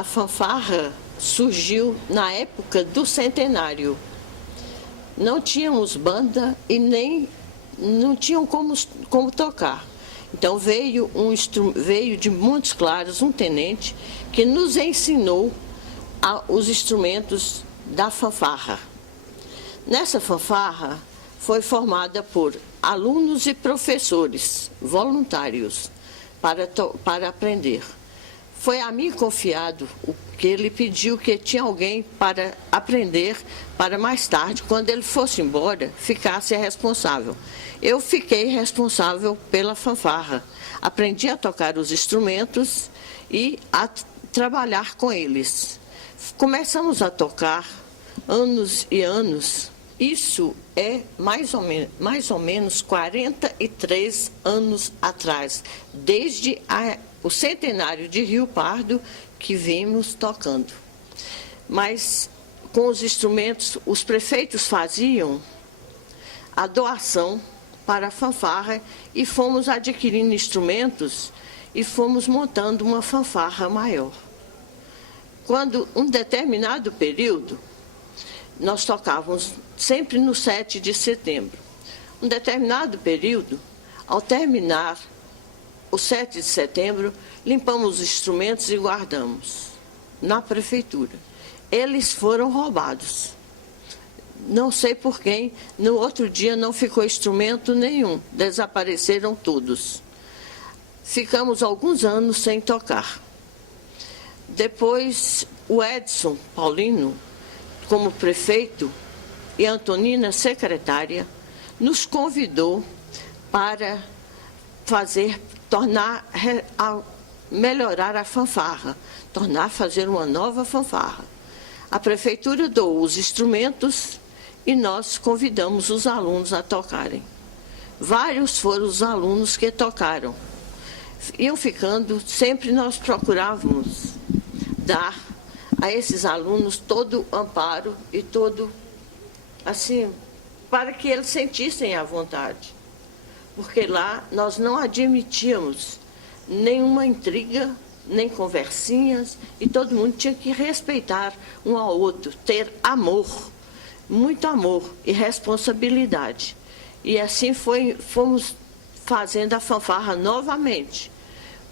A fanfarra surgiu na época do centenário. Não tínhamos banda e nem não tinham como tocar. Então veio de Montes Claros um tenente que nos ensinou os instrumentos da fanfarra. Nessa fanfarra foi formada por alunos e professores voluntários para aprender. Foi a mim confiado o que ele pediu, que tinha alguém para aprender, para mais tarde, quando ele fosse embora, ficasse responsável. Eu fiquei responsável pela fanfarra. Aprendi a tocar os instrumentos e a trabalhar com eles. Começamos a tocar anos e anos. Isso é mais ou menos 43 anos atrás, desde o centenário de Rio Pardo que vimos tocando. Mas com os instrumentos, os prefeitos faziam a doação para a fanfarra e fomos adquirindo instrumentos e fomos montando uma fanfarra maior. Quando um determinado período, nós tocávamos sempre no 7 de setembro. Um determinado período, ao terminar o 7 de setembro, limpamos os instrumentos e guardamos na prefeitura. Eles foram roubados. Não sei por quem, no outro dia não ficou instrumento nenhum, desapareceram todos. Ficamos alguns anos sem tocar. Depois, o Edson Paulino, como prefeito, e Antonina, secretária, nos convidou para melhorar a fanfarra, fazer uma nova fanfarra. A prefeitura doou os instrumentos e nós convidamos os alunos a tocarem. Vários foram os alunos que tocaram. Iam ficando, sempre nós procurávamos dar a esses alunos todo o amparo e todo, assim, para que eles sentissem à vontade. Porque lá nós não admitíamos nenhuma intriga, nem conversinhas, e todo mundo tinha que respeitar um ao outro, ter amor, muito amor e responsabilidade. E assim fomos fazendo a fanfarra novamente,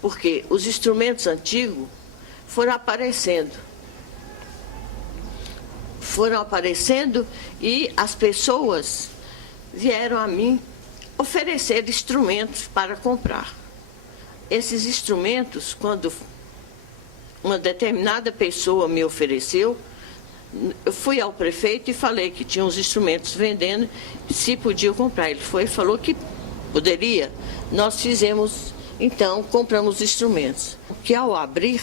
porque os instrumentos antigos foram aparecendo e as pessoas vieram a mim oferecer instrumentos para comprar. Esses instrumentos, quando uma determinada pessoa me ofereceu, eu fui ao prefeito e falei que tinha os instrumentos vendendo, se podia comprar. Ele falou que poderia. Nós fizemos, então, compramos os instrumentos. Que ao abrir,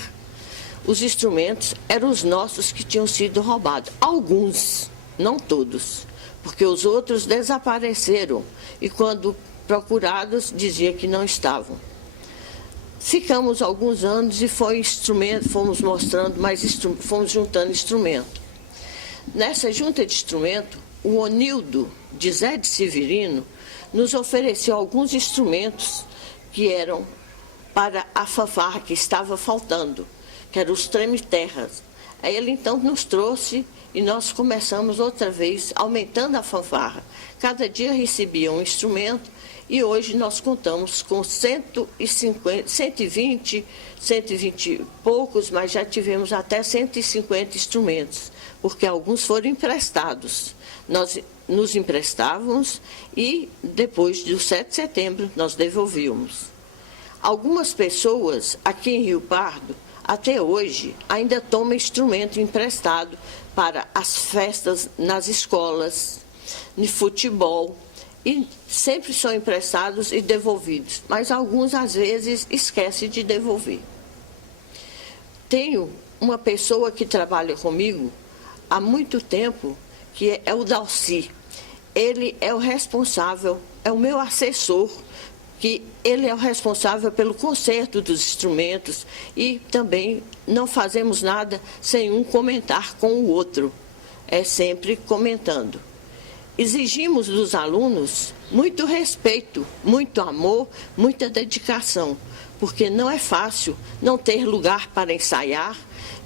os instrumentos eram os nossos que tinham sido roubados. Alguns, não todos, porque os outros desapareceram e quando procurados dizia que não estavam. Ficamos alguns anos e fomos mostrando fomos juntando instrumento. Nessa junta de instrumento, o Onildo de Zé de Severino nos ofereceu alguns instrumentos que eram para a fanfarra que estava faltando, que eram os treme-terras. Aí ele então nos trouxe e nós começamos outra vez, aumentando a fanfarra. Cada dia recebia um instrumento e hoje nós contamos com 120 e poucos, mas já tivemos até 150 instrumentos, porque alguns foram emprestados. Nós nos emprestávamos e depois do 7 de setembro nós devolvíamos. Algumas pessoas aqui em Rio Pardo, até hoje, ainda tomam instrumento emprestado para as festas nas escolas, de futebol, e sempre são emprestados e devolvidos, mas alguns, às vezes, esquecem de devolver. Tenho uma pessoa que trabalha comigo há muito tempo, que é o Dalci. Ele é o responsável, é o meu assessor, que ele é o responsável pelo conserto dos instrumentos e também não fazemos nada sem um comentar com o outro, é sempre comentando. Exigimos dos alunos muito respeito, muito amor, muita dedicação, porque não é fácil não ter lugar para ensaiar,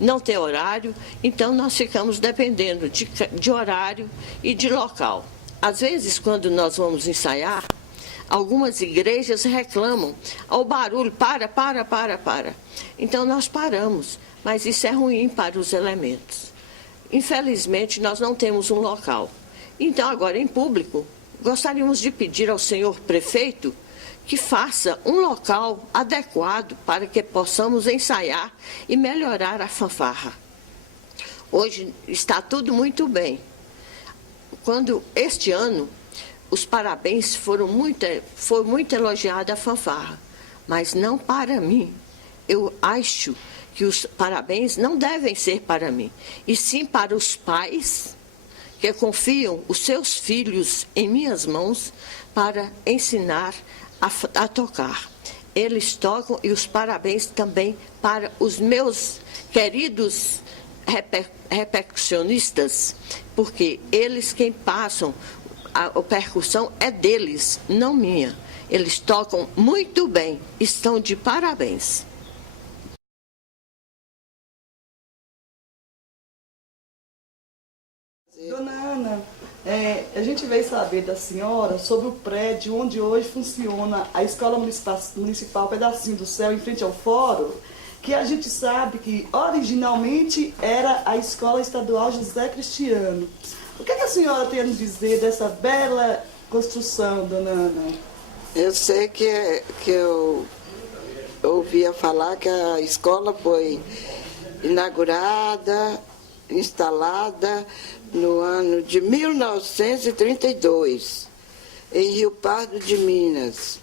não tem horário, então nós ficamos dependendo de horário e de local. Às vezes, quando nós vamos ensaiar, algumas igrejas reclamam, o barulho, para. Então nós paramos, mas isso é ruim para os elementos. Infelizmente, nós não temos um local. Então, agora em público, gostaríamos de pedir ao senhor prefeito que faça um local adequado para que possamos ensaiar e melhorar a fanfarra. Hoje está tudo muito bem. Quando este ano, os parabéns foi muito elogiada a fanfarra, mas não para mim. Eu acho que os parabéns não devem ser para mim, e sim para os pais que confiam os seus filhos em minhas mãos para ensinar a tocar. Eles tocam, e os parabéns também para os meus queridos percussionistas, porque eles quem passam, a percussão é deles, não minha. Eles tocam muito bem, estão de parabéns. Dona Ana, a gente veio saber da senhora sobre o prédio onde hoje funciona a Escola Municipal Pedacinho do Céu, em frente ao fórum, que a gente sabe que originalmente era a Escola Estadual José Cristiano. O que a senhora tem a nos dizer dessa bela construção, dona Ana? Eu sei que eu ouvia falar que a escola foi inaugurada, instalada no ano de 1932, em Rio Pardo de Minas,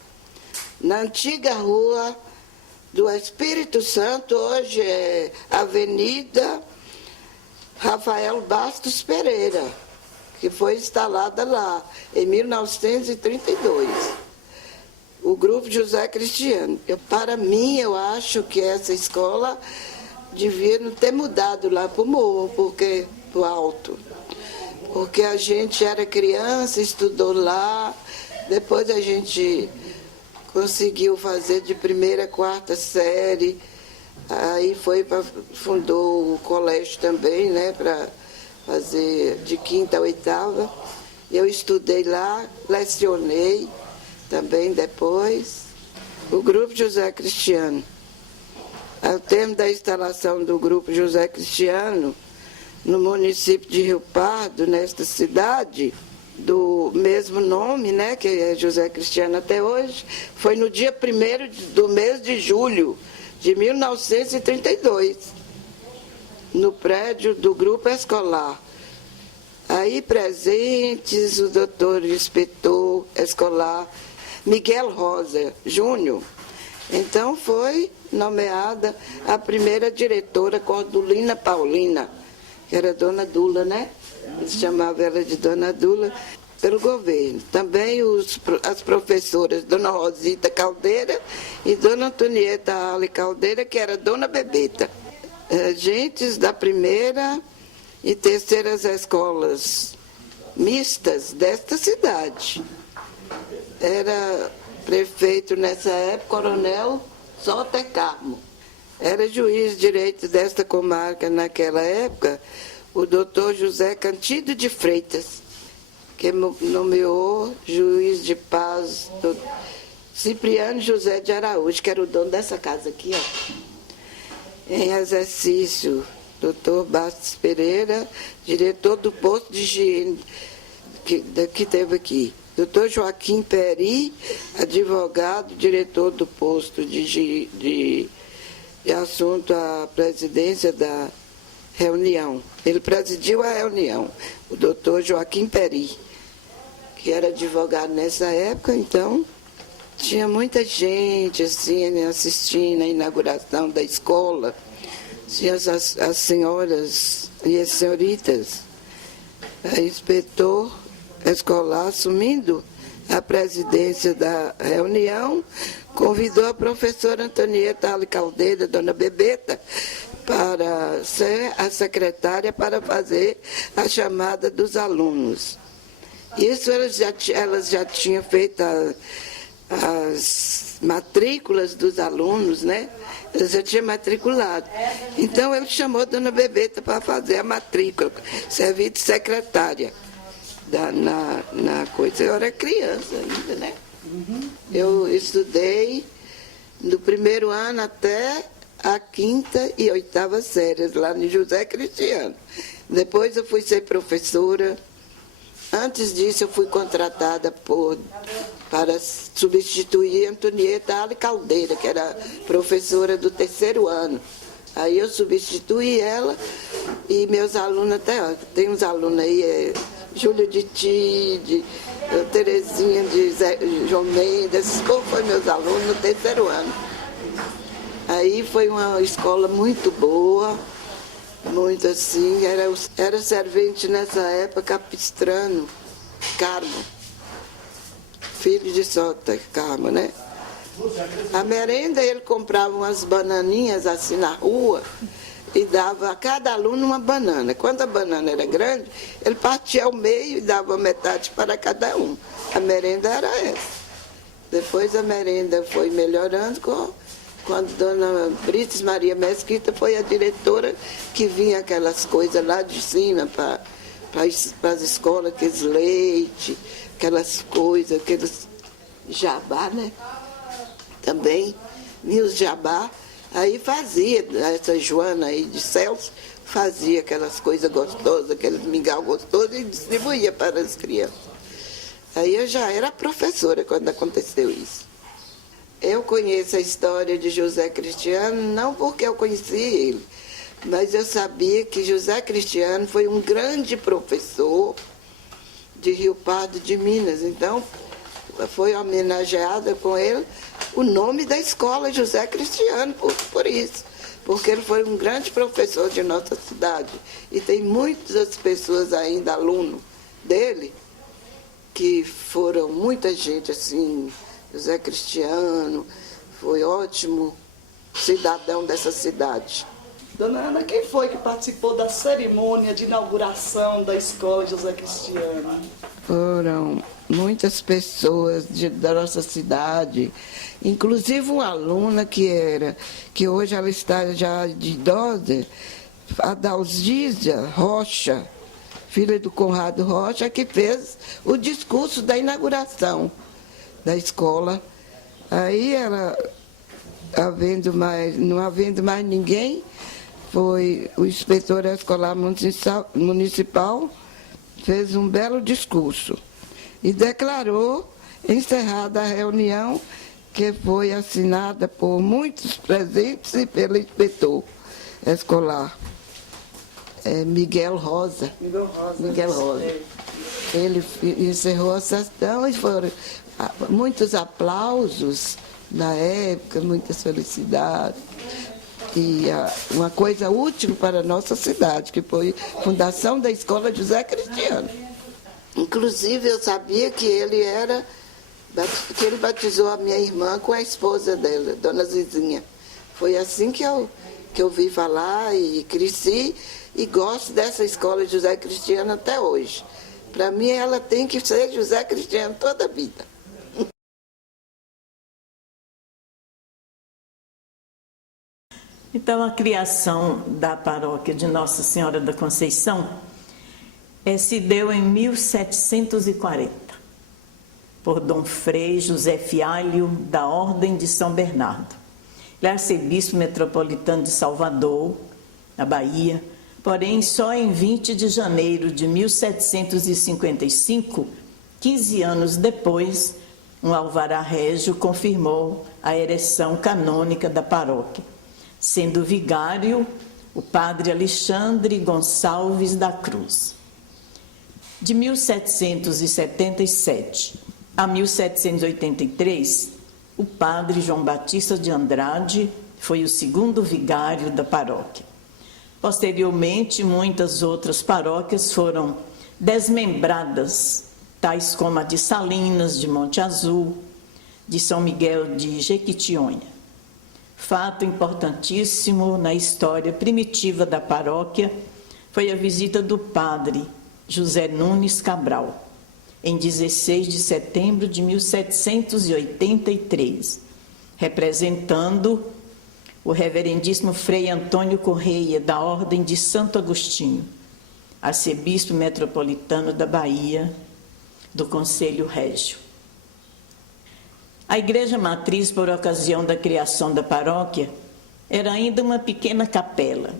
na antiga rua do Espírito Santo, hoje é Avenida Rafael Bastos Pereira, que foi instalada lá em 1932. O Grupo José Cristiano. Para mim, eu acho que essa escola devia não ter mudado lá para o morro, para o alto. Porque a gente era criança, estudou lá, depois a gente conseguiu fazer de primeira a quarta série, aí fundou o colégio também, né, para fazer de quinta a oitava. Eu estudei lá, lecionei também depois. O Grupo José Cristiano. Ao termo da instalação do Grupo José Cristiano, no município de Rio Pardo, nesta cidade, do mesmo nome, né, que é José Cristiano até hoje, foi no dia 1º do mês de julho de 1932, no prédio do Grupo Escolar. Aí presentes o doutor inspetor escolar Miguel Rosa Júnior. Então foi nomeada a primeira diretora, Cordulina Paulina, que era Dona Dula, né? Eles chamavam ela de Dona Dula, pelo governo. Também as professoras Dona Rosita Caldeira e Dona Antonieta Ale Caldeira, que era Dona Bebeta. Agentes da primeira e terceiras escolas mistas desta cidade. Era prefeito nessa época, Coronel Soter Carmo. Era juiz de direito desta comarca naquela época, o doutor José Cantido de Freitas, que nomeou juiz de paz Cipriano José de Araújo, que era o dono dessa casa aqui, ó. Em exercício, doutor Bastos Pereira, diretor do posto de higiene que teve aqui. Doutor Joaquim Peri, advogado, diretor do posto de assunto à presidência da reunião. Ele presidiu a reunião, o doutor Joaquim Peri, que era advogado nessa época, então tinha muita gente assim, assistindo a inauguração da escola. Tinha as senhoras e as senhoritas. A inspetor escolar, assumindo a presidência da reunião, convidou a professora Antonieta Ale Caldeira, Dona Bebeta, para ser a secretária para fazer a chamada dos alunos. Isso elas já tinham feito as matrículas dos alunos, né? Eu já tinha matriculado. Então ele chamou a dona Bebeta para fazer a matrícula, servir de secretária na coisa. Eu era criança ainda, né? Eu estudei do primeiro ano até a 5ª e 8ª séries, lá no José Cristiano. Depois eu fui ser professora. Antes disso, eu fui contratada para substituir Antonieta Ale Caldeira, que era professora do 3º ano. Aí eu substituí ela e meus alunos, até tem uns alunos aí, Júlia de Tide, Terezinha de João Mendes, esses foram meus alunos no 3º ano. Aí foi uma escola muito boa, muito assim, era servente nessa época, Capistrano Carmo, filho de Sota Carmo, né? A merenda ele comprava umas bananinhas assim na rua e dava a cada aluno uma banana. Quando a banana era grande, ele partia ao meio e dava metade para cada um. A merenda era essa. Depois a merenda foi melhorando quando dona Brites Maria Mesquita foi a diretora, que vinha aquelas coisas lá de cima para as escolas, aqueles leite, aquelas coisas, aqueles jabá, né? Também, vinha os jabá. Aí fazia, essa Joana aí de Celso, fazia aquelas coisas gostosas, aqueles mingau gostosos e distribuía para as crianças. Aí eu já era professora quando aconteceu isso. Eu conheço a história de José Cristiano, não porque eu conheci ele, mas eu sabia que José Cristiano foi um grande professor de Rio Pardo de Minas. Então, foi homenageada com ele o nome da escola José Cristiano, por isso, porque ele foi um grande professor de nossa cidade. E tem muitas pessoas ainda, aluno dele, que foram muita gente assim. José Cristiano foi ótimo cidadão dessa cidade. Dona Ana, quem foi que participou da cerimônia de inauguração da escola José Cristiano? Foram muitas pessoas da nossa cidade, inclusive uma aluna que hoje ela está já de idosa, a Dalzísia Rocha, filha do Conrado Rocha, que fez o discurso da inauguração da escola. Aí ela, não havendo mais ninguém, foi o inspetor escolar municipal, fez um belo discurso e declarou encerrada a reunião, que foi assinada por muitos presentes e pelo inspetor escolar, Miguel Rosa. Miguel Rosa. Ele encerrou a sessão e foram muitos aplausos na época, muitas felicidades. E uma coisa útil para a nossa cidade, que foi a fundação da Escola José Cristiano. Inclusive, eu sabia que ele batizou a minha irmã com a esposa dela, Dona Zizinha. Foi assim que eu vi falar e cresci, e gosto dessa Escola José Cristiano até hoje. Para mim, ela tem que ser José Cristiano toda a vida. Então, a criação da paróquia de Nossa Senhora da Conceição se deu em 1740, por Dom Frei José Fialho, da Ordem de São Bernardo. Ele é arcebispo metropolitano de Salvador, na Bahia, porém, só em 20 de janeiro de 1755, 15 anos depois, um alvará régio confirmou a ereção canônica da paróquia, sendo vigário o padre Alexandre Gonçalves da Cruz. De 1777 a 1783, o padre João Batista de Andrade foi o segundo vigário da paróquia. Posteriormente, muitas outras paróquias foram desmembradas, tais como a de Salinas, de Monte Azul, de São Miguel de Jequitinhonha. Fato importantíssimo na história primitiva da paróquia foi a visita do padre José Nunes Cabral, em 16 de setembro de 1783, representando o reverendíssimo Frei Antônio Correia, da Ordem de Santo Agostinho, arcebispo metropolitano da Bahia, do Conselho Régio. A igreja matriz, por ocasião da criação da paróquia, era ainda uma pequena capela,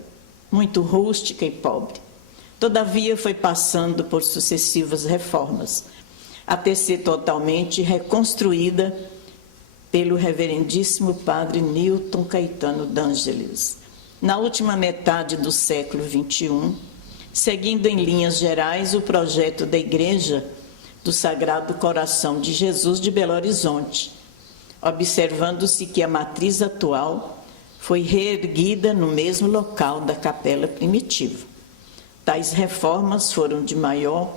muito rústica e pobre. Todavia, foi passando por sucessivas reformas, até ser totalmente reconstruída pelo reverendíssimo padre Newton Caetano d'Ângeles, na última metade do século XXI, seguindo em linhas gerais o projeto da Igreja do Sagrado Coração de Jesus de Belo Horizonte, observando-se que a matriz atual foi reerguida no mesmo local da capela primitiva. Tais reformas foram de maior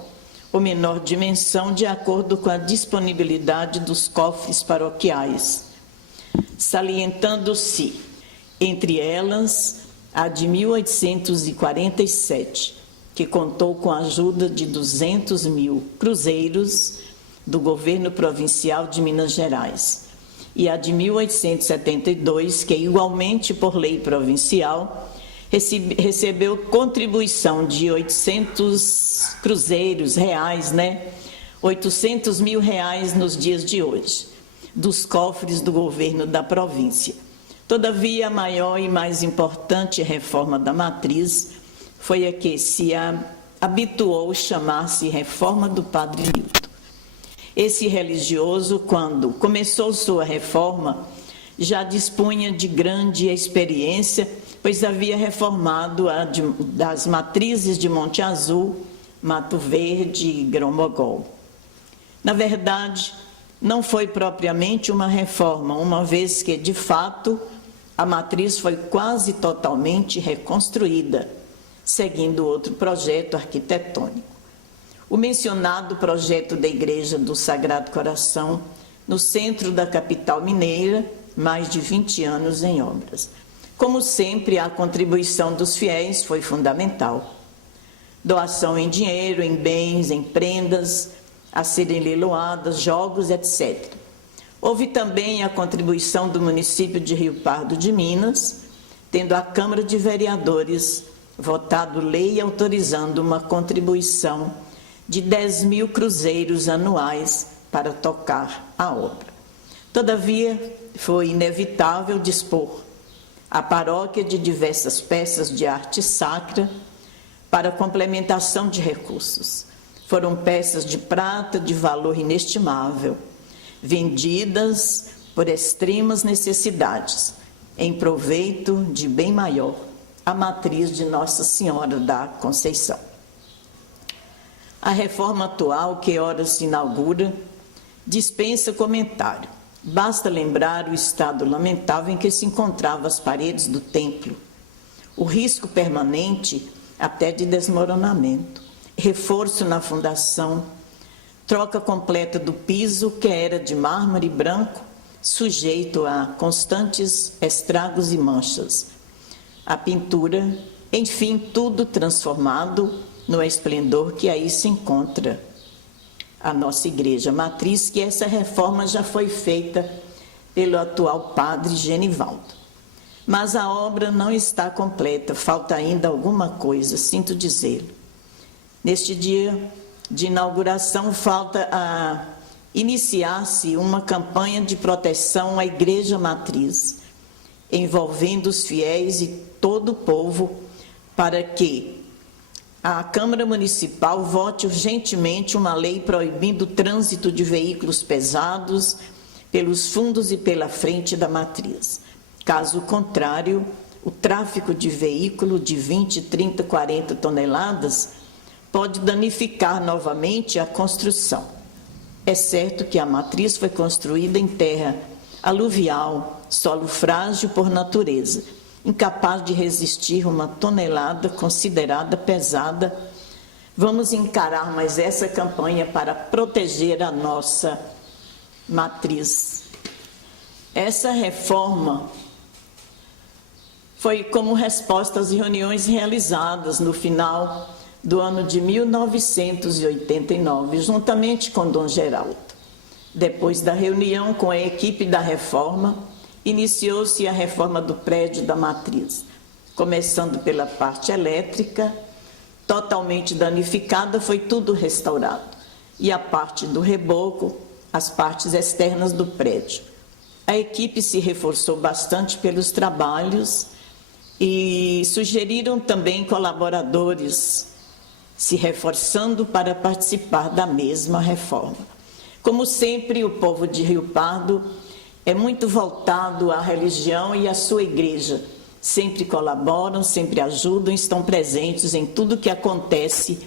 ou menor dimensão de acordo com a disponibilidade dos cofres paroquiais, salientando-se, entre elas, a de 1847, que contou com a ajuda de 200 mil cruzeiros do governo provincial de Minas Gerais, e a de 1872, que igualmente por lei provincial recebeu contribuição de 800 cruzeiros reais, 800 mil reais nos dias de hoje, dos cofres do governo da província. Todavia, a maior e mais importante reforma da matriz foi a que se habituou chamar-se Reforma do Padre Newton. Esse religioso, quando começou sua reforma, já dispunha de grande experiência, pois havia reformado das matrizes de Monte Azul, Mato Verde e Grão-Mogol. Na verdade, não foi propriamente uma reforma, uma vez que, de fato, a matriz foi quase totalmente reconstruída, seguindo outro projeto arquitetônico. O mencionado projeto da Igreja do Sagrado Coração, no centro da capital mineira, mais de 20 anos em obras. Como sempre, a contribuição dos fiéis foi fundamental. Doação em dinheiro, em bens, em prendas, a serem leiloadas, jogos, etc. Houve também a contribuição do município de Rio Pardo de Minas, tendo a Câmara de Vereadores votado lei autorizando uma contribuição de 10 mil cruzeiros anuais para tocar a obra. Todavia, foi inevitável dispor a paróquia de diversas peças de arte sacra para complementação de recursos. Foram peças de prata de valor inestimável, vendidas por extremas necessidades, em proveito de bem maior, a matriz de Nossa Senhora da Conceição. A reforma atual, que ora se inaugura, dispensa comentário. Basta lembrar o estado lamentável em que se encontravam as paredes do templo, o risco permanente até de desmoronamento, reforço na fundação, troca completa do piso, que era de mármore branco, sujeito a constantes estragos e manchas. A pintura, enfim, tudo transformado no esplendor que aí se encontra a nossa igreja matriz, que essa reforma já foi feita pelo atual padre Genivaldo. Mas a obra não está completa, falta ainda alguma coisa, sinto dizê-lo. Neste dia de inauguração, falta a iniciar-se uma campanha de proteção à igreja matriz, envolvendo os fiéis e todo o povo, para que a Câmara Municipal vote urgentemente uma lei proibindo o trânsito de veículos pesados pelos fundos e pela frente da matriz. Caso contrário, o tráfego de veículo de 20, 30, 40 toneladas pode danificar novamente a construção. É certo que a matriz foi construída em terra aluvial, solo frágil por natureza, incapaz de resistir uma tonelada considerada pesada. Vamos encarar mais essa campanha para proteger a nossa matriz. Essa reforma foi como resposta às reuniões realizadas no final do ano de 1989, juntamente com Dom Geraldo. Depois da reunião com a equipe da reforma, iniciou-se a reforma do prédio da matriz, começando pela parte elétrica, totalmente danificada, foi tudo restaurado, e a parte do reboco, as partes externas do prédio. A equipe se reforçou bastante pelos trabalhos e sugeriram também colaboradores se reforçando para participar da mesma reforma. Como sempre, o povo de Rio Pardo é muito voltado à religião e à sua igreja. Sempre colaboram, sempre ajudam, estão presentes em tudo que acontece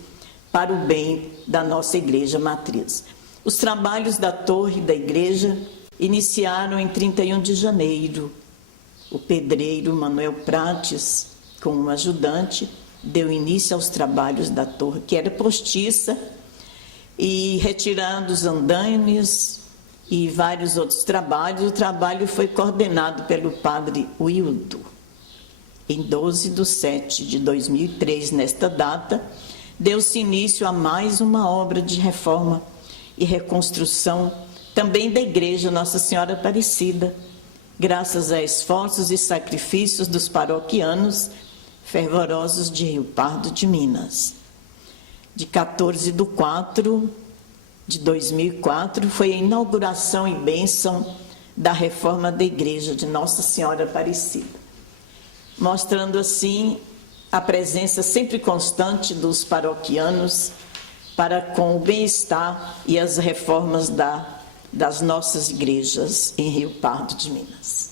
para o bem da nossa igreja matriz. Os trabalhos da torre da igreja iniciaram em 31 de janeiro. O pedreiro Manuel Prates, com um ajudante, deu início aos trabalhos da torre, que era postiça, e retirando os andaimes e vários outros trabalhos. O trabalho foi coordenado pelo padre Wildo. Em 12/7/2003, nesta data, deu-se início a mais uma obra de reforma e reconstrução também da igreja Nossa Senhora Aparecida, graças a esforços e sacrifícios dos paroquianos fervorosos de Rio Pardo de Minas. De 14/4/2004 foi a inauguração e bênção da reforma da igreja de Nossa Senhora Aparecida, mostrando assim a presença sempre constante dos paroquianos para com o bem-estar e as reformas das nossas igrejas em Rio Pardo de Minas.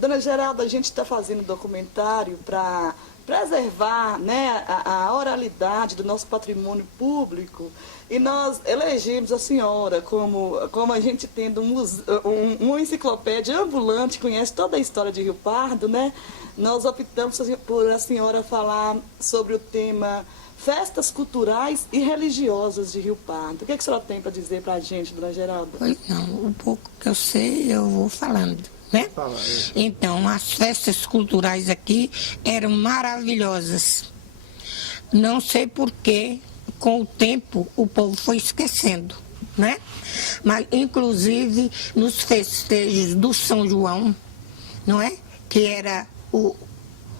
Dona Geralda, a gente está fazendo documentário para preservar, né, a oralidade do nosso patrimônio público, e nós elegemos a senhora como a gente tendo uma enciclopédia ambulante, conhece toda a história de Rio Pardo, né? Nós optamos por a senhora falar sobre o tema festas culturais e religiosas de Rio Pardo. O que a senhora tem para dizer para a gente, dona Geralda? Pois não, o pouco que eu sei eu vou falando, né? Então, as festas culturais aqui eram maravilhosas. Não sei por que, com o tempo, o povo foi esquecendo, né? Mas, inclusive, nos festejos do São João, não é? Que era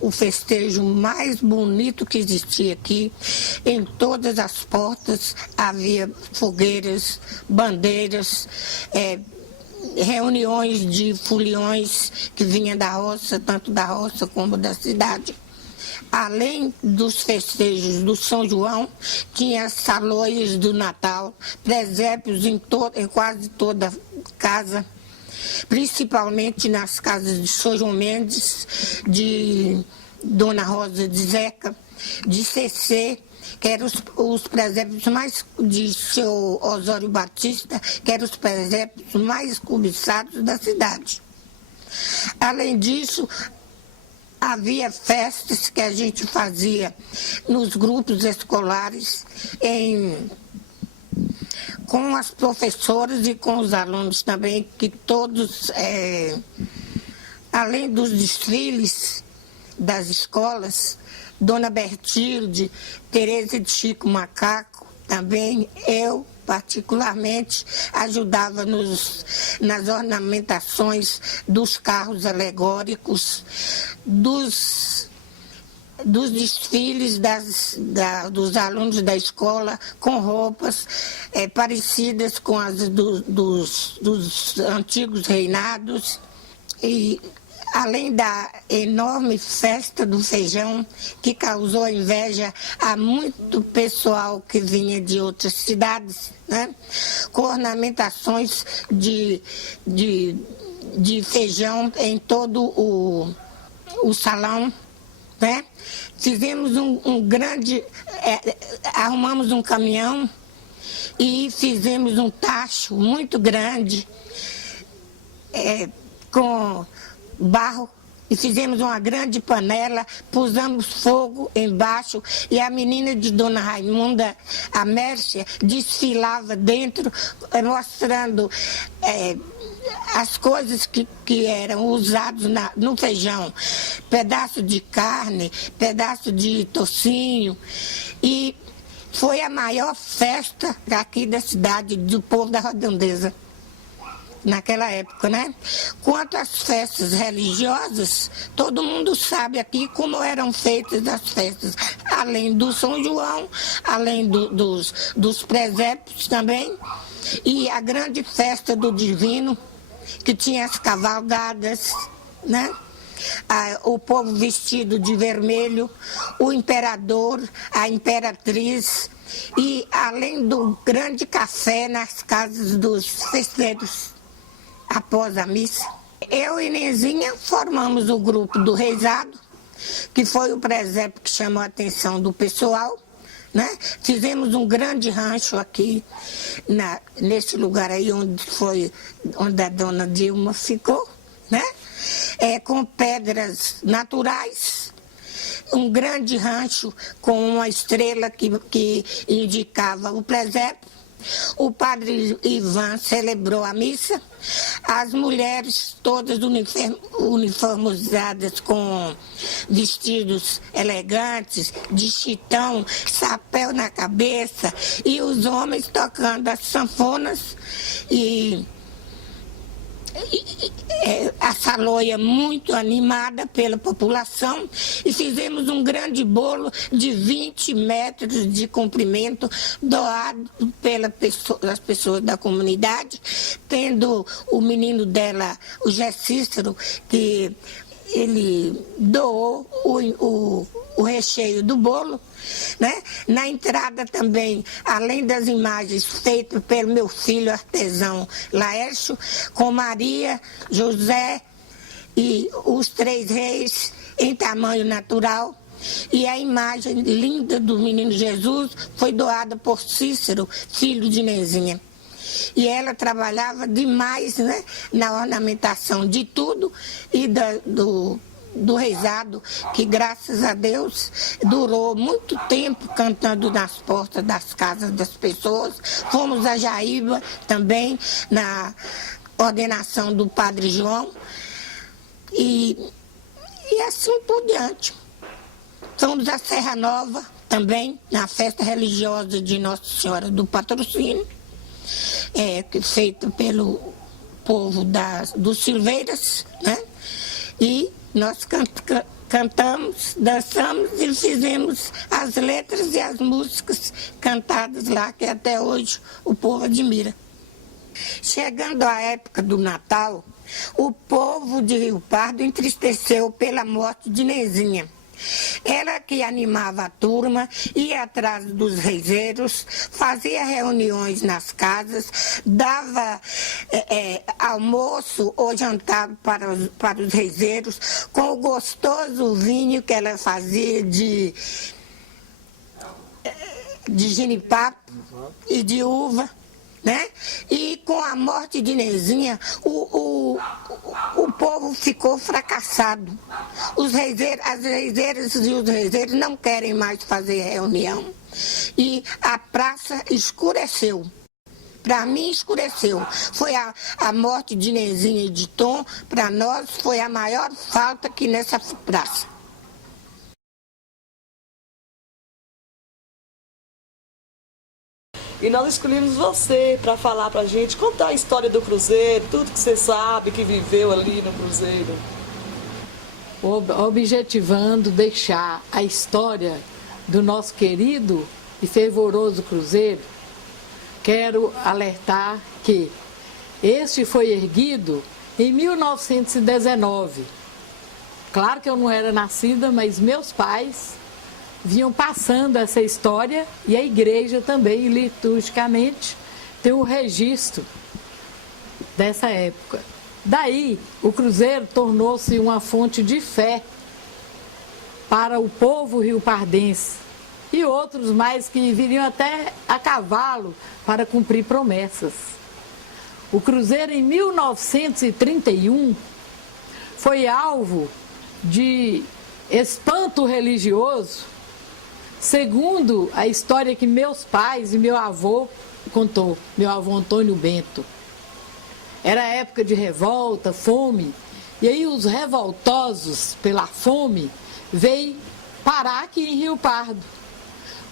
o festejo mais bonito que existia aqui. Em todas as portas havia fogueiras, bandeiras, reuniões de foliões que vinham da roça, tanto da roça como da cidade. Além dos festejos do São João, tinha salões do Natal, presépios em quase toda casa, principalmente nas casas de São João Mendes, de Dona Rosa de Zeca, de CC, que eram os presépios mais, de seu Osório Batista, que eram os presépios mais cobiçados da cidade. Além disso, havia festas que a gente fazia nos grupos escolares, com as professoras e com os alunos também, que todos, além dos desfiles das escolas, Dona Bertilde, Tereza de Chico Macaco, também eu, particularmente, ajudava nas ornamentações dos carros alegóricos, dos desfiles dos alunos da escola com roupas parecidas com as dos antigos reinados. E além da enorme festa do feijão, que causou inveja a muito pessoal que vinha de outras cidades, né? Com ornamentações de feijão em todo o salão, né? Fizemos um grande, arrumamos um caminhão e fizemos um tacho muito grande com barro, e fizemos uma grande panela, pusemos fogo embaixo, e a menina de Dona Raimunda, a Mércia, desfilava dentro, mostrando as coisas que eram usadas no feijão, pedaço de carne, pedaço de tocinho, e foi a maior festa aqui da cidade, do povo da Redondeza, naquela época, né? Quanto às festas religiosas, todo mundo sabe aqui como eram feitas as festas, além do São João, além dos presépios também, e a grande festa do Divino, que tinha as cavalgadas, né? O povo vestido de vermelho, o imperador, a imperatriz, e além do grande café nas casas dos festeiros após a missa. Eu e Nezinha formamos o grupo do Reisado, que foi o presépio que chamou a atenção do pessoal, né? Fizemos um grande rancho aqui, nesse lugar aí onde a dona Dilma ficou, né? Com pedras naturais, um grande rancho com uma estrela que indicava o presépio. O padre Ivan celebrou a missa, as mulheres todas uniformizadas com vestidos elegantes, de chitão, chapéu na cabeça, e os homens tocando as sanfonas e a saloia muito animada pela população, e fizemos um grande bolo de 20 metros de comprimento, doado pelas pessoas da comunidade, tendo o menino dela, o Jé Cícero, que ele doou o recheio do bolo, né? Na entrada também, além das imagens feitas pelo meu filho artesão Laércio, com Maria, José e os 3 reis em tamanho natural, e a imagem linda do menino Jesus foi doada por Cícero, filho de Nezinha. E ela trabalhava demais, né, na ornamentação de tudo e do reisado, que graças a Deus durou muito tempo cantando nas portas das casas das pessoas. Fomos a Jaíba também, na ordenação do Padre João, e assim por diante. Fomos a Serra Nova também, na festa religiosa de Nossa Senhora do Patrocínio, feita pelo povo dos Silveiras, né? E nós cantamos, dançamos e fizemos as letras e as músicas cantadas lá, que até hoje o povo admira. Chegando à época do Natal, o povo de Rio Pardo entristeceu pela morte de Nezinha. Ela que animava a turma, ia atrás dos reiseiros, fazia reuniões nas casas, dava almoço ou jantar para os reiseiros, com o gostoso vinho que ela fazia de genipapo e de uva, né? E com a morte de Nezinha, o povo ficou fracassado. As reiseiras e os reiseiros não querem mais fazer reunião. E a praça escureceu. Para mim, escureceu. Foi a morte de Nezinha e de Tom, para nós, foi a maior falta aqui nessa praça. E nós escolhemos você para falar para a gente, contar a história do Cruzeiro, tudo que você sabe, que viveu ali no Cruzeiro. Objetivando deixar a história do nosso querido e fervoroso Cruzeiro, quero alertar que este foi erguido em 1919. Claro que eu não era nascida, mas meus pais vinham passando essa história, e a igreja também, liturgicamente, tem um registro dessa época. Daí, o Cruzeiro tornou-se uma fonte de fé para o povo riopardense e outros mais que viriam até a cavalo para cumprir promessas. O Cruzeiro, em 1931, foi alvo de espanto religioso, segundo a história que meus pais e meu avô contou, meu avô Antônio Bento. era época de revolta, fome, e aí os revoltosos pela fome veio parar aqui em Rio Pardo.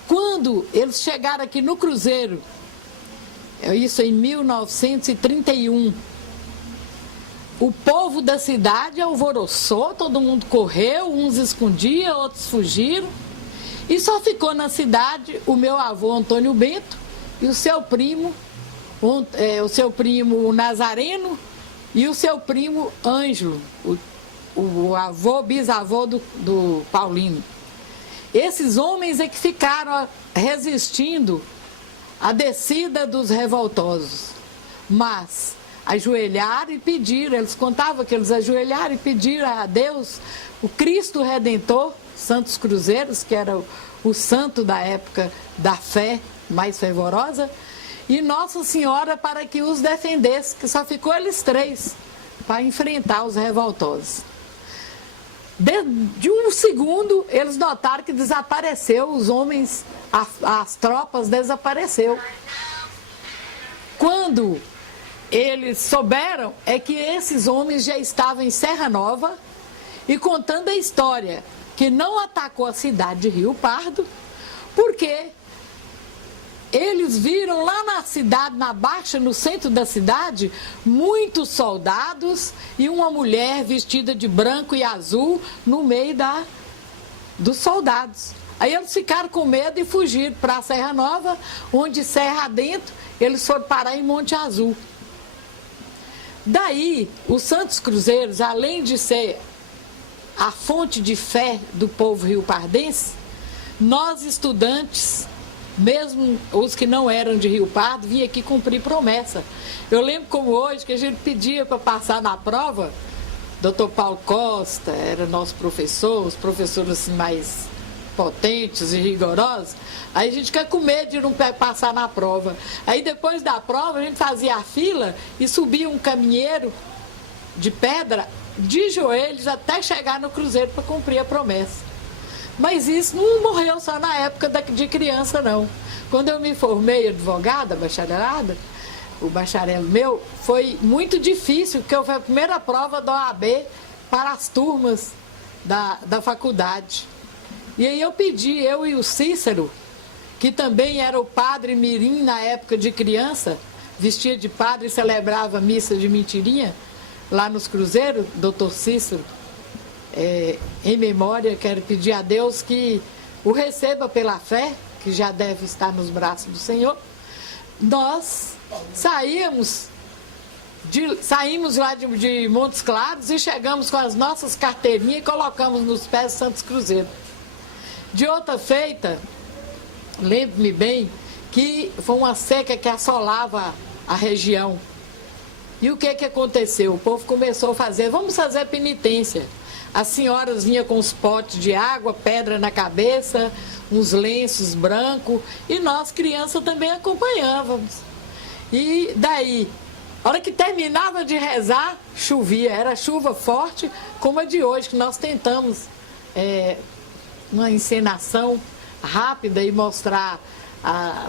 Quando eles chegaram aqui no Cruzeiro, isso em 1931, o povo da cidade alvoroçou, todo mundo correu, uns escondiam, outros fugiram, e só ficou na cidade o meu avô Antônio Bento e o seu primo Nazareno e o seu primo Ângelo, o bisavô do Paulino. Esses homens é que ficaram resistindo à descida dos revoltosos, mas ajoelharam e pediram, eles contavam que eles ajoelharam e pediram a Deus, o Cristo Redentor, Santos Cruzeiros, que era o santo da época da fé mais fervorosa, e Nossa Senhora para que os defendesse, que só ficou eles três para enfrentar os revoltosos. De um segundo, eles notaram que desapareceu, os homens, as tropas desapareceu. Quando eles souberam, é que esses homens já estavam em Serra Nova e contando a história, que não atacou a cidade de Rio Pardo, porque eles viram lá na cidade, na Baixa, no centro da cidade, muitos soldados e uma mulher vestida de branco e azul no meio dos soldados. Aí eles ficaram com medo e fugiram para a Serra Nova, onde serra adentro, eles foram parar em Monte Azul. Daí, os Santos Cruzeiros, além de ser a fonte de fé do povo riopardense, nós estudantes, mesmo os que não eram de Rio Pardo, vinham aqui cumprir promessa. Eu lembro como hoje, que a gente pedia para passar na prova, Dr. Paulo Costa era nosso professor, os professores assim, mais potentes e rigorosos, aí a gente fica com medo de não passar na prova. Aí depois da prova a gente fazia a fila e subia um caminheiro de pedra de joelhos até chegar no Cruzeiro para cumprir a promessa. Mas isso não morreu só na época de criança, não. Quando eu me formei advogada, bacharelada, o bacharel meu, foi muito difícil, porque foi a primeira prova da OAB para as turmas da faculdade. E aí eu e o Cícero, que também era o padre mirim na época de criança, vestia de padre e celebrava missa de mentirinha, lá nos Cruzeiros, doutor Cícero, em memória, quero pedir a Deus que o receba pela fé, que já deve estar nos braços do Senhor. Nós saímos lá de Montes Claros e chegamos com as nossas carteirinhas e colocamos nos pés de Santos Cruzeiro. De outra feita, lembro-me bem que foi uma seca que assolava a região. E o que aconteceu? O povo começou a fazer, vamos fazer penitência. As senhoras vinham com os potes de água, pedra na cabeça, uns lenços brancos, e nós, crianças, também acompanhávamos. E daí, a hora que terminava de rezar, chovia. Era chuva forte, como a de hoje, que nós tentamos uma encenação rápida e mostrar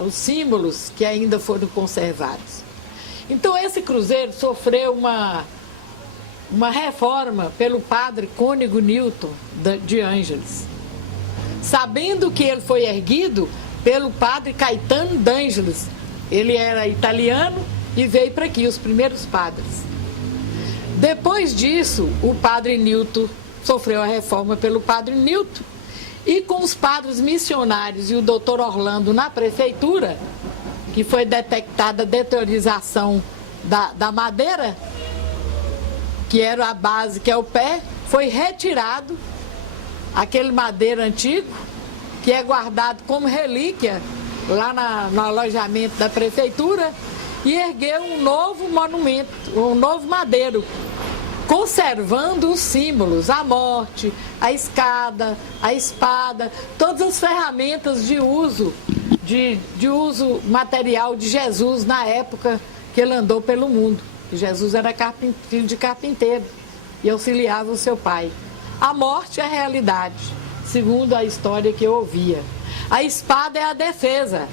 os símbolos que ainda foram conservados. Então, esse cruzeiro sofreu uma reforma pelo padre Cônego Newton de Ângeles, sabendo que ele foi erguido pelo padre Caetano d'Ângeles. Ele era italiano e veio para aqui, os primeiros padres. Depois disso, o padre Newton sofreu a reforma pelo padre Newton, e com os padres missionários e o doutor Orlando na prefeitura, que foi detectada a deteriorização da madeira, que era a base, que é o pé, foi retirado aquele madeira antigo, que é guardado como relíquia lá no alojamento da prefeitura, e ergueu um novo monumento, um novo madeiro, conservando os símbolos, a morte, a escada, a espada, todas as ferramentas de uso material de Jesus na época que ele andou pelo mundo. Jesus era filho de carpinteiro e auxiliava o seu pai. A morte é a realidade, segundo a história que eu ouvia. A espada é a defesa.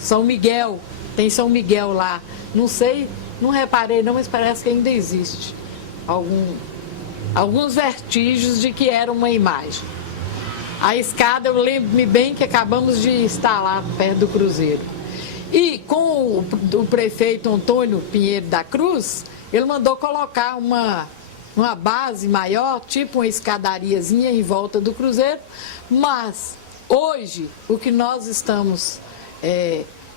São Miguel, tem São Miguel lá. Não sei não reparei não, mas parece que ainda existe alguns vestígios de que era uma imagem. A escada, eu lembro-me bem que acabamos de instalar perto do cruzeiro. E com o prefeito Antônio Pinheiro da Cruz, ele mandou colocar uma base maior, tipo uma escadariazinha em volta do cruzeiro, mas hoje o que nós estamos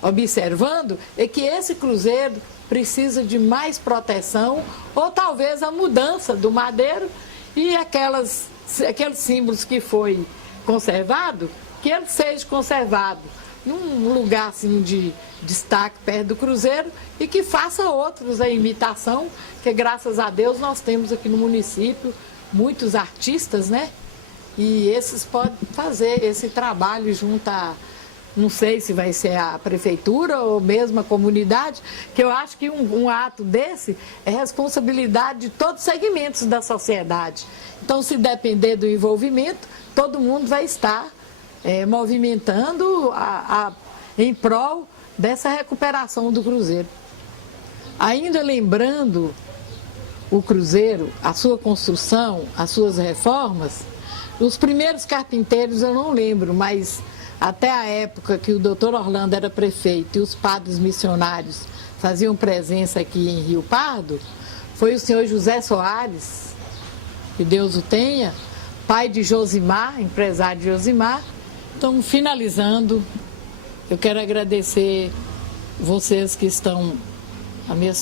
observando é que esse cruzeiro precisa de mais proteção, ou talvez a mudança do madeiro e aqueles símbolos que foi conservado, que ele seja conservado num lugar assim de destaque perto do cruzeiro e que faça outros a imitação, que graças a Deus nós temos aqui no município muitos artistas, né? E esses podem fazer esse trabalho junto a, não sei se vai ser a prefeitura ou mesmo a comunidade, que eu acho que um ato desse é responsabilidade de todos os segmentos da sociedade. Então, se depender do envolvimento, todo mundo vai estar movimentando em prol dessa recuperação do cruzeiro. Ainda lembrando o cruzeiro, a sua construção, as suas reformas, os primeiros carpinteiros eu não lembro, mas até a época que o doutor Orlando era prefeito e os padres missionários faziam presença aqui em Rio Pardo, foi o senhor José Soares, que Deus o tenha, pai de Josimar, empresário de Josimar. Então, finalizando, eu quero agradecer vocês que estão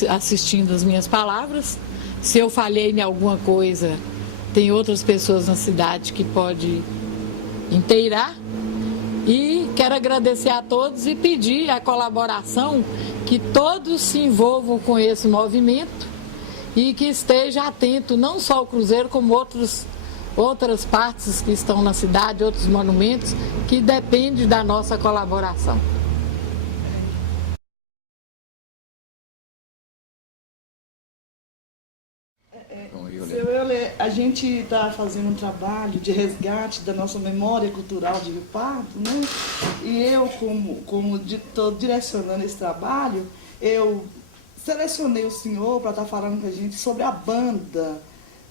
assistindo as minhas palavras. Se eu falhei em alguma coisa, tem outras pessoas na cidade que podem inteirar. E quero agradecer a todos e pedir a colaboração, que todos se envolvam com esse movimento e que esteja atento não só ao cruzeiro, como outras partes que estão na cidade, outros monumentos, que dependem da nossa colaboração. Seu Euler, a gente está fazendo um trabalho de resgate da nossa memória cultural de Rio Pardo, né? E eu, como estou direcionando esse trabalho, eu selecionei o senhor para estar falando com a gente sobre a banda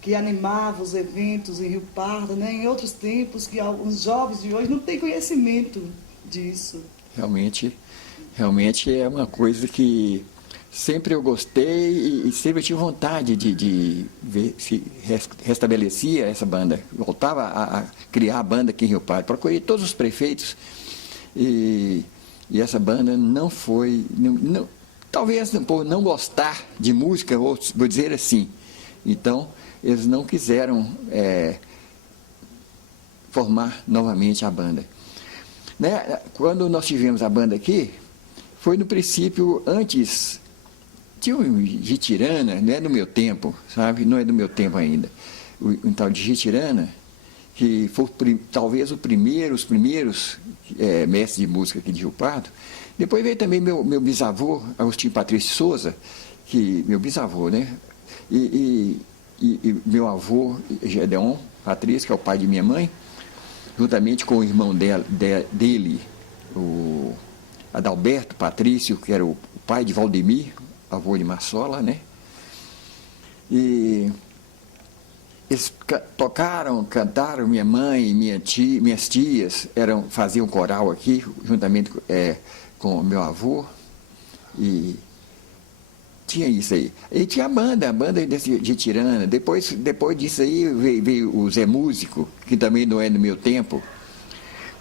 que animava os eventos em Rio Pardo, né? Em outros tempos que alguns jovens de hoje não têm conhecimento disso. Realmente é uma coisa que sempre eu gostei e sempre eu tive vontade de ver se restabelecia essa banda. Voltava a criar a banda aqui em Rio Pardo. Procurei todos os prefeitos e essa banda não foi... talvez por não gostar de música, vou dizer assim. Então, eles não quiseram formar novamente a banda. Né? Quando nós tivemos a banda aqui, foi no princípio, antes, tinha um Gitirana, não é do meu tempo, sabe? Não é do meu tempo ainda. Um tal de Gitirana, que foi talvez os primeiros mestres de música aqui de Rio Pardo. Depois veio também meu bisavô, Agostinho Patrício Souza, meu bisavô, né? E meu avô, Gedeon Patrício, que é o pai de minha mãe, juntamente com o irmão dele, o Adalberto Patrício, que era o pai de Valdemir, avô de Marsola, né? E eles cantaram, minha mãe e minhas tias faziam coral aqui, juntamente com o meu avô, e tinha isso aí. E tinha a banda de Tirana. Depois disso aí veio o Zé Músico, que também não é do meu tempo.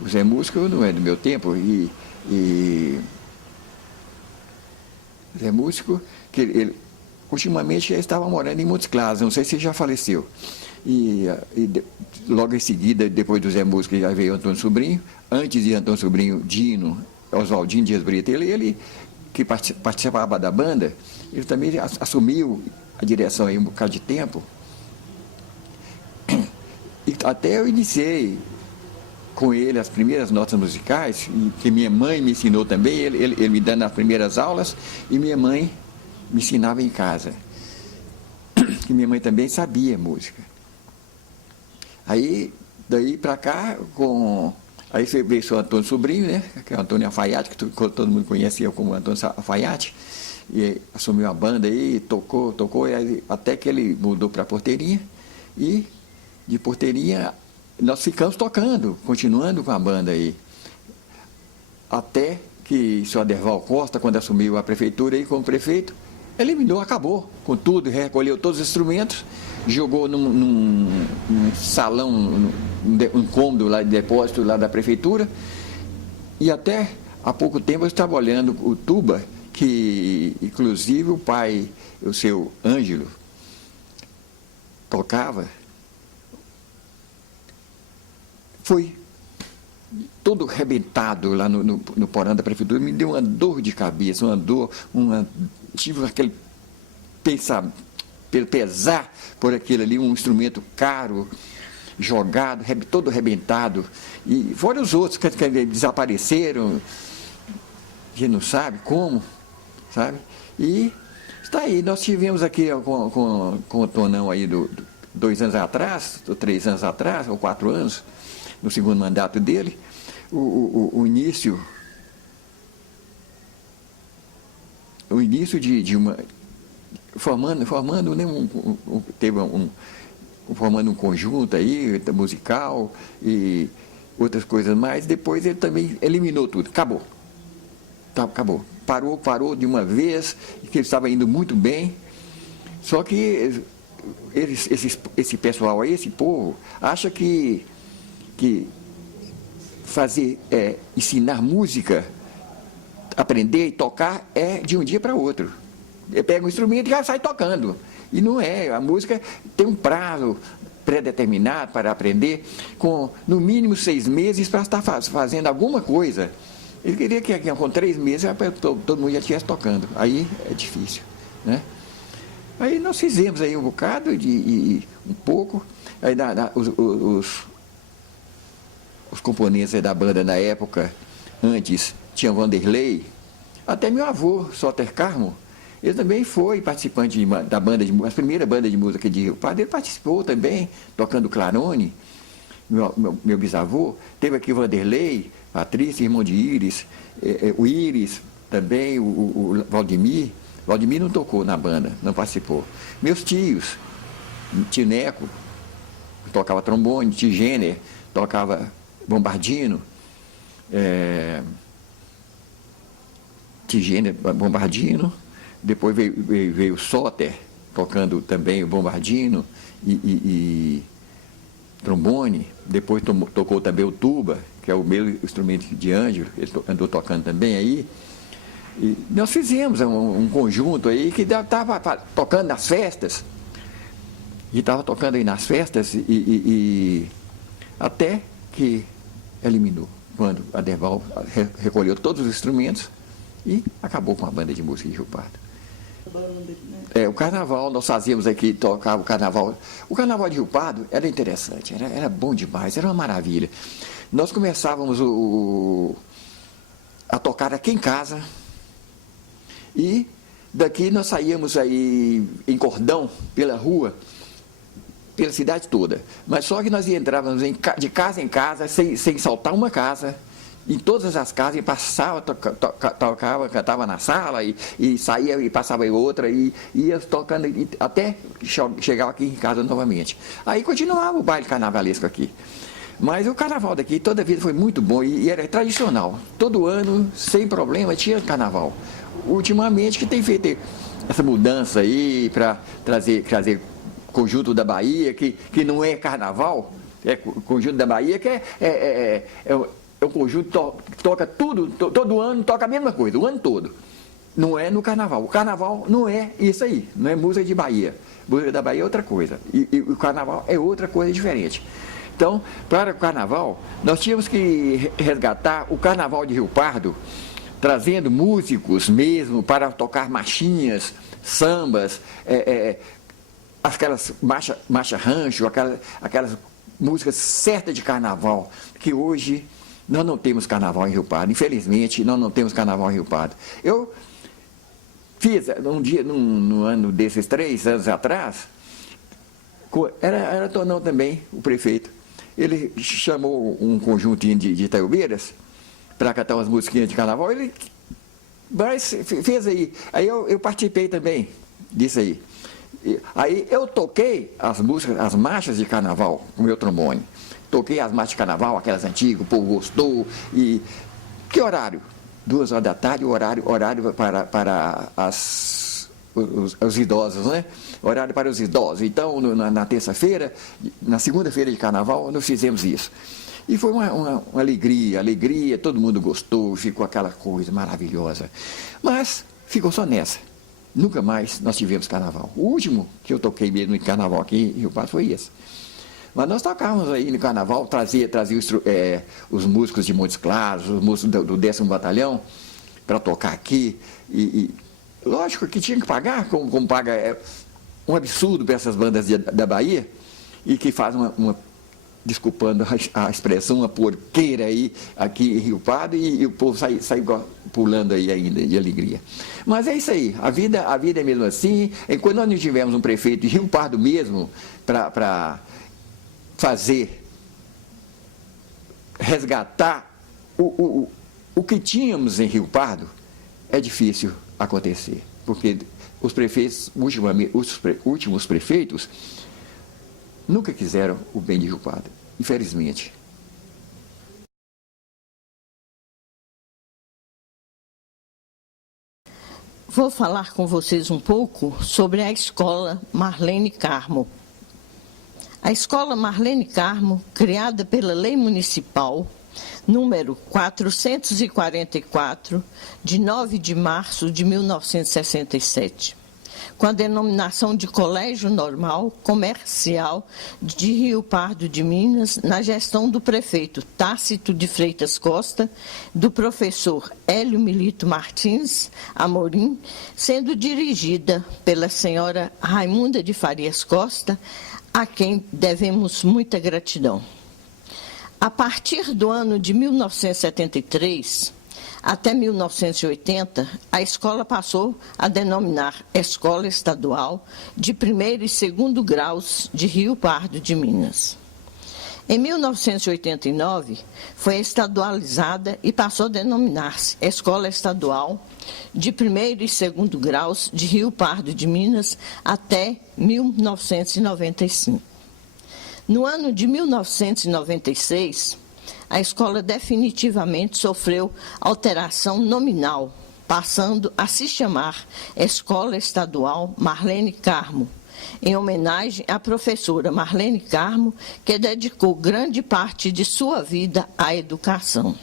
O Zé Músico não é do meu tempo. E Zé Músico, que ele ultimamente já estava morando em Montes Claros, não sei se já faleceu. Logo em seguida, depois do Zé Músico, já veio Antônio Sobrinho. Antes de Antônio Sobrinho, Dino, Oswaldinho Dias Brito, ele que participava da banda, ele também assumiu a direção aí um bocado de tempo. E até eu iniciei com ele as primeiras notas musicais, que minha mãe me ensinou também, ele me dando as primeiras aulas, e minha mãe me ensinava em casa. Que minha mãe também sabia música. Aí, daí para cá, aí veio o Antônio Sobrinho, né? Que é o Antônio Alfaiate, que todo mundo conhecia como Antônio Alfaiate, e assumiu a banda aí, tocou, até que ele mudou para Porteirinha, e de Porteirinha nós ficamos tocando, continuando com a banda aí. Até que o senhor Aderval Costa, quando assumiu a prefeitura aí como prefeito, eliminou, acabou com tudo, recolheu todos os instrumentos, jogou num salão, um cômodo lá de depósito lá da prefeitura, e até há pouco tempo eu estava olhando o tuba, que inclusive o pai, o seu Ângelo, tocava, foi todo arrebentado lá no porão da prefeitura, me deu uma dor de cabeça, tive aquele pesar por aquilo ali, um instrumento caro, jogado, todo arrebentado, e fora os outros que desapareceram, a gente não sabe como, sabe? E está aí, nós tivemos aqui com o Tonão aí 2 anos atrás, ou 3 anos atrás, ou 4 anos, no segundo mandato dele, o início de uma formando né, formando um conjunto aí musical e outras coisas mais. Depois ele também eliminou tudo, acabou, parou de uma vez, que ele estava indo muito bem. Só que esse pessoal aí, esse povo, acha que fazer, ensinar música, aprender e tocar é de um dia para outro. Ele pega um instrumento e já sai tocando. E não é, a música tem um prazo pré-determinado para aprender, com no mínimo 6 meses para estar fazendo alguma coisa. Ele queria que com 3 meses todo mundo já estivesse tocando. Aí é difícil, né? Aí nós fizemos aí um bocado, um pouco, aí os componentes da banda na época, antes, tinha Vanderlei, até meu avô, Soter Carmo, ele também foi participante da banda a primeira banda de música de Rio Pardo, ele participou também, tocando clarone, meu bisavô, teve aqui o Vanderlei, Patrícia, irmão de Íris, o Íris também, o Valdemir não tocou na banda, não participou. Meus tios, tio Neco, tocava trombone, tio Gêner, tocava bombardino, Tigênio bombardino, depois veio o Soter, tocando também o bombardino e trombone, depois tocou também o tuba, que é o meu instrumento de Ângelo, ele andou tocando também aí. E nós fizemos um conjunto aí que estava tocando nas festas, e estava tocando aí nas festas, e até que eliminou, quando a Aderval recolheu todos os instrumentos e acabou com a banda de música de Rio Pardo. O carnaval, nós fazíamos aqui, tocava o carnaval. O carnaval de Rio Pardo era interessante, era bom demais, era uma maravilha. Nós começávamos a tocar aqui em casa, e daqui nós saíamos aí em cordão pela rua, pela cidade toda. Mas só que nós entrávamos de casa em casa, sem saltar uma casa, em todas as casas, e passava, tocava, cantava na sala, e saía e passava em outra, e ia tocando até chegar aqui em casa novamente. Aí continuava o baile carnavalesco aqui. Mas o carnaval daqui toda a vida foi muito bom, e era tradicional. Todo ano, sem problema, tinha carnaval. Ultimamente que tem feito essa mudança aí para trazer Conjunto da Bahia, que não é carnaval, é Conjunto da Bahia, que é um conjunto que toca tudo, todo ano toca a mesma coisa, o ano todo. Não é no carnaval. O carnaval não é isso aí, não é música de Bahia. Música da Bahia é outra coisa, e o carnaval é outra coisa diferente. Então, para o carnaval, nós tínhamos que resgatar o carnaval de Rio Pardo, trazendo músicos mesmo para tocar marchinhas, sambas, aquelas marcha rancho, aquelas músicas certas de carnaval, que hoje nós não temos carnaval em Rio Pardo. Infelizmente, nós não temos carnaval em Rio Pardo. Eu fiz um dia, num ano desses 3 anos atrás, era Tonão também, o prefeito. Ele chamou um conjuntinho de Itaúbeiras para cantar umas musiquinhas de carnaval. Ele Mas fez aí. Aí eu participei também disso aí. Aí eu toquei as músicas, as marchas de carnaval com o meu trombone. Toquei as marchas de carnaval, aquelas antigas, o povo gostou. E que horário? 2 horas da tarde, horário para os idosos, né? Horário para os idosos. Então, na terça-feira, na segunda-feira de carnaval, nós fizemos isso. E foi uma alegria, todo mundo gostou, ficou aquela coisa maravilhosa. Mas ficou só nessa. Nunca mais nós tivemos carnaval. O último que eu toquei mesmo em carnaval aqui em Rio Pardo foi esse. Mas nós tocávamos aí no carnaval, trazia os músicos de Montes Claros, os músicos do 10º Batalhão, para tocar aqui. E lógico que tinha que pagar, como paga um absurdo para essas bandas da Bahia, e que faz desculpando a expressão, uma porqueira aí, aqui em Rio Pardo, e o povo sai pulando aí ainda de alegria. Mas é isso aí, a vida é mesmo assim. Enquanto nós não tivermos um prefeito de Rio Pardo mesmo, para resgatar o que tínhamos em Rio Pardo, é difícil acontecer, porque os prefeitos, os últimos prefeitos, nunca quiseram o bem de Rio Pardo, infelizmente. Vou falar com vocês um pouco sobre a escola Marlene Carmo. A escola Marlene Carmo, criada pela Lei Municipal número 444, de 9 de março de 1967, com a denominação de Colégio Normal Comercial de Rio Pardo de Minas, na gestão do prefeito Tácito de Freitas Costa, do professor Hélio Milito Martins Amorim, sendo dirigida pela senhora Raimunda de Farias Costa, a quem devemos muita gratidão. A partir do ano de 1973, até 1980, a escola passou a denominar Escola Estadual de 1º e 2º graus de Rio Pardo de Minas. Em 1989, foi estadualizada e passou a denominar-se Escola Estadual de 1º e 2º graus de Rio Pardo de Minas até 1995. No ano de 1996, a escola definitivamente sofreu alteração nominal, passando a se chamar Escola Estadual Marlene Carmo, em homenagem à professora Marlene Carmo, que dedicou grande parte de sua vida à educação.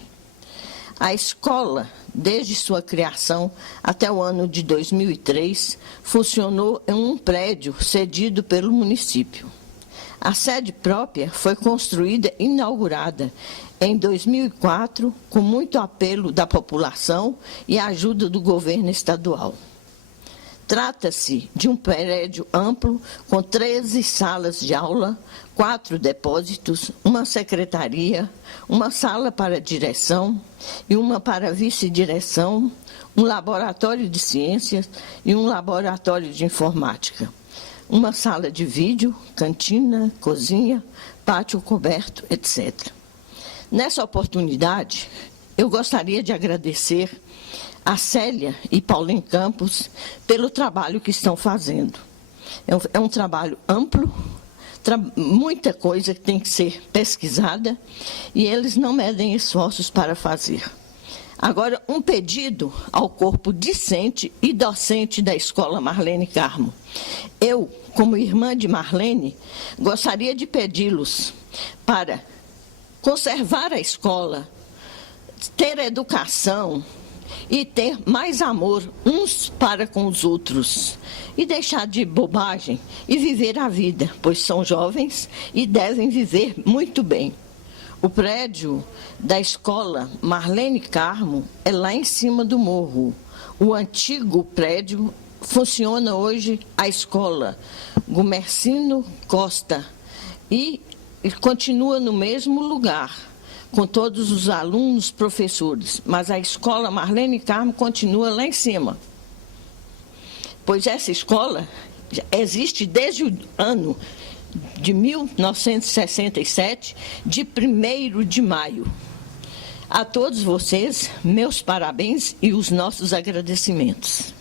A escola, desde sua criação até o ano de 2003, funcionou em um prédio cedido pelo município. A sede própria foi construída e inaugurada em 2004, com muito apelo da população e ajuda do governo estadual. Trata-se de um prédio amplo, com 13 salas de aula, 4 depósitos, uma secretaria, uma sala para direção e uma para vice-direção, um laboratório de ciências e um laboratório de informática, uma sala de vídeo, cantina, cozinha, pátio coberto, etc. Nessa oportunidade, eu gostaria de agradecer a Célia e Paulinho Campos pelo trabalho que estão fazendo. É um trabalho amplo, muita coisa que tem que ser pesquisada e eles não medem esforços para fazer. Agora, um pedido ao corpo discente e docente da Escola Marlene Carmo. Eu, como irmã de Marlene, gostaria de pedi-los para conservar a escola, ter educação e ter mais amor uns para com os outros e deixar de bobagem e viver a vida, pois são jovens e devem viver muito bem. O prédio da escola Marlene Carmo é lá em cima do morro. O antigo prédio funciona hoje a escola Gumercino Costa e continua no mesmo lugar, com todos os alunos, professores, mas a escola Marlene Carmo continua lá em cima. Pois essa escola existe desde o ano de 1967, de 1º de maio. A todos vocês, meus parabéns e os nossos agradecimentos.